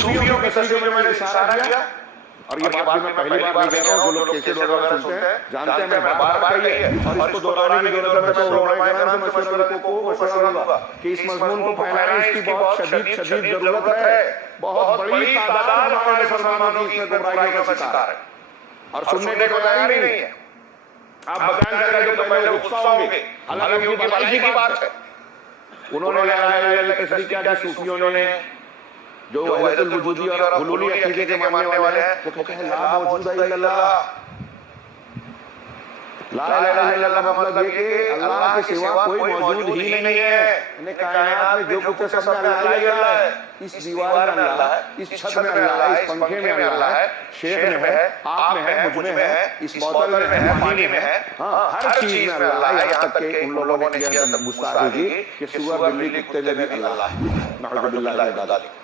صوفیوں کے تصویر میں نے اشارہ کیا، اور یہ بات میں پہلی بار نہیں کہہ رہا ہوں، جو لوگ کیسٹ وغیرہ سنتے ہیں جانتے ہیں میں بار بار کہی ہے، اور اس کو دہرانے کی ضرورت ہے۔ میں تو علماء کرام سے مشورہ دوں گا کہ اس مضمون کو پھیلائیں، اس کی بہت شدید ضرورت ہے۔ بہت بڑی تعداد ہمارے مسلمانوں کی اس میں گمراہیوں کا شکار ہے اور سننے کو تیار ہی نہیں ہے۔ آپ بتائیں کریں تو پہلے غصہ ہوں گے، حالانکہ ان کی بھلائی کی بات ہے۔ انہوں نے لا الہ الا اللہ تشریح کیا کہ صوفیوں نے جو وحدت الوجودی اور حلولی عقیدے کے ماننے والے ہیں وہ کہتے ہیں لا موجود الا اللہ۔ لا الہ الا اللہ کا مطلب یہ کہ اللہ کے سوا کوئی موجود ہی نہیں ہے، یعنی کائنات میں جو کچھ ہے سب میں اللہ ہی اللہ ہے۔ اس دیوار میں اللہ ہے، اس چھت میں اللہ ہے، اس پنکھے میں اللہ ہے، شیخ میں ہے، آپ میں ہے، مجھ میں ہے، اس بوتل میں ہے، پانی میں ہے، ہر چیز میں اللہ ہے۔ یہاں تک کہ ان لوگوں نے کیا گستاخی کی کہ سور بلی کتے میں بھی اللہ ہے، نعوذ باللہ من ذالک۔